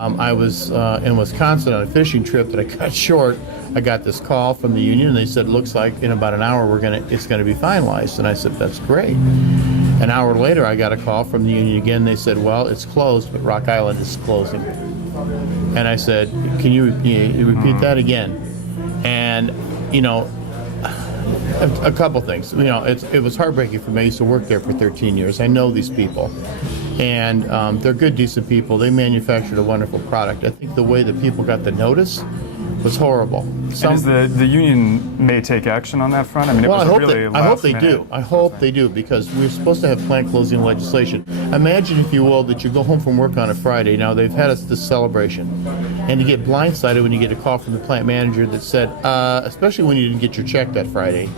I was in Wisconsin on a fishing trip that I cut short. I got this call from the union, and they said, "Looks like in about an hour it's going to be finalized." And I said, "That's great." An hour later, I got a call from the union again. They said, "Well, it's closed, but Rock Island is closing." And I said, "Can you repeat that again?" And a couple things. It was heartbreaking for me. I used to work there for 13 years. I know these people. And they're good, decent people. They manufactured a wonderful product. I think the way that people got the notice was horrible. And is the union may take action on that front? I mean, I hope they do. I hope they do, because we're supposed to have plant closing legislation. Imagine, if you will, that you go home from work on a Friday. Now, they've had this celebration, and you get blindsided when you get a call from the plant manager that said, especially when you didn't get your check that Friday,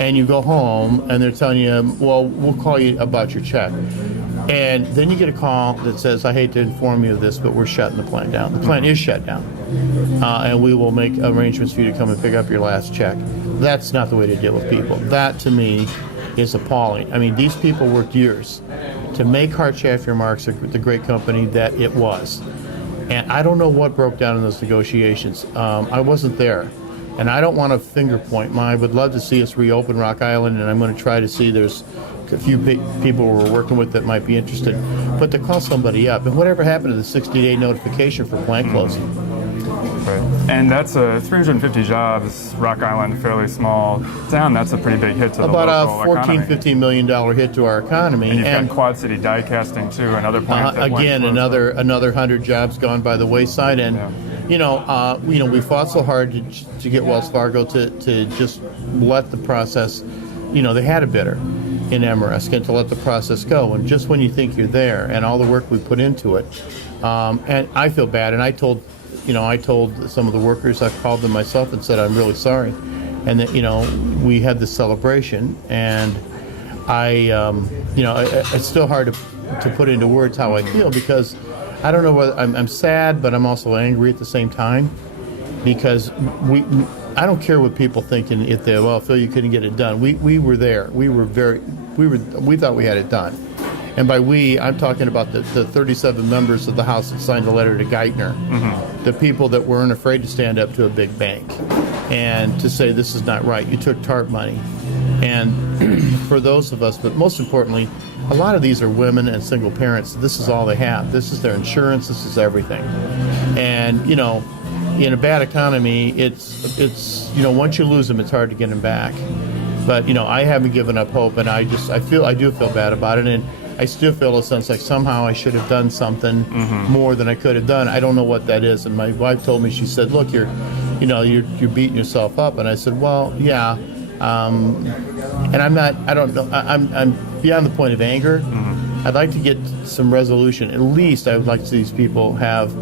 and you go home and they're telling you, "Well, we'll call you about your check." And then you get a call that says, "I hate to inform you of this, but we're shutting the plant down." The plant is shut down. And we will make arrangements for you to come and pick up your last check. That's not the way to deal with people. That, to me, is appalling. I mean, these people worked years to make Hart-Schaff-Yarmark's the great company that it was. And I don't know what broke down in those negotiations. I wasn't there. And I don't want to finger point. I would love to see us reopen Rock Island, and I'm going to try to see there's a few people we're working with that might be interested. But to call somebody up, and whatever happened to the 60-day notification for plant closing? Right. And that's 350 jobs, Rock Island, fairly small town. That's a pretty big hit to the local economy. About a $14-15 million hit to our economy. And you've got Quad City Die Casting, too, another plant that again, another 100 jobs gone by the wayside. And we fought so hard to get Wells Fargo to just let the process. They had a bidder in Emmerich, and to let the process go. And just when you think you're there, and all the work we put into it, and I feel bad. And I told some of the workers, I called them myself and said, "I'm really sorry." And that, we had this celebration, and it's still hard to put into words how I feel, because I don't know whether I'm sad, but I'm also angry at the same time, because I don't care what people think, and if they, "Well, Phil, you couldn't get it done." We were there. We thought we had it done. And by we, I'm talking about the 37 members of the House that signed a letter to Geithner, the people that weren't afraid to stand up to a big bank and to say, "This is not right. You took TARP money." And for those of us, but most importantly, a lot of these are women and single parents. This is all they have. This is their insurance. This is everything. And, in a bad economy, it's once you lose them, it's hard to get them back. But, I haven't given up hope, and I do feel bad about it. And I still feel a sense like somehow I should have done something more than I could have done. I don't know what that is. And my wife told me, she said, "Look, you're beating yourself up." And I said, "Well, yeah." And I'm not, I don't know, I'm beyond the point of anger. I'd like to get some resolution. At least I would like to see these people have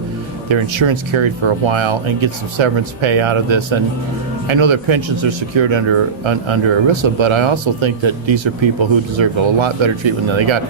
their insurance carried for a while and get some severance pay out of this. And I know their pensions are secured under ERISA, but I also think that these are people who deserve a lot better treatment than they got.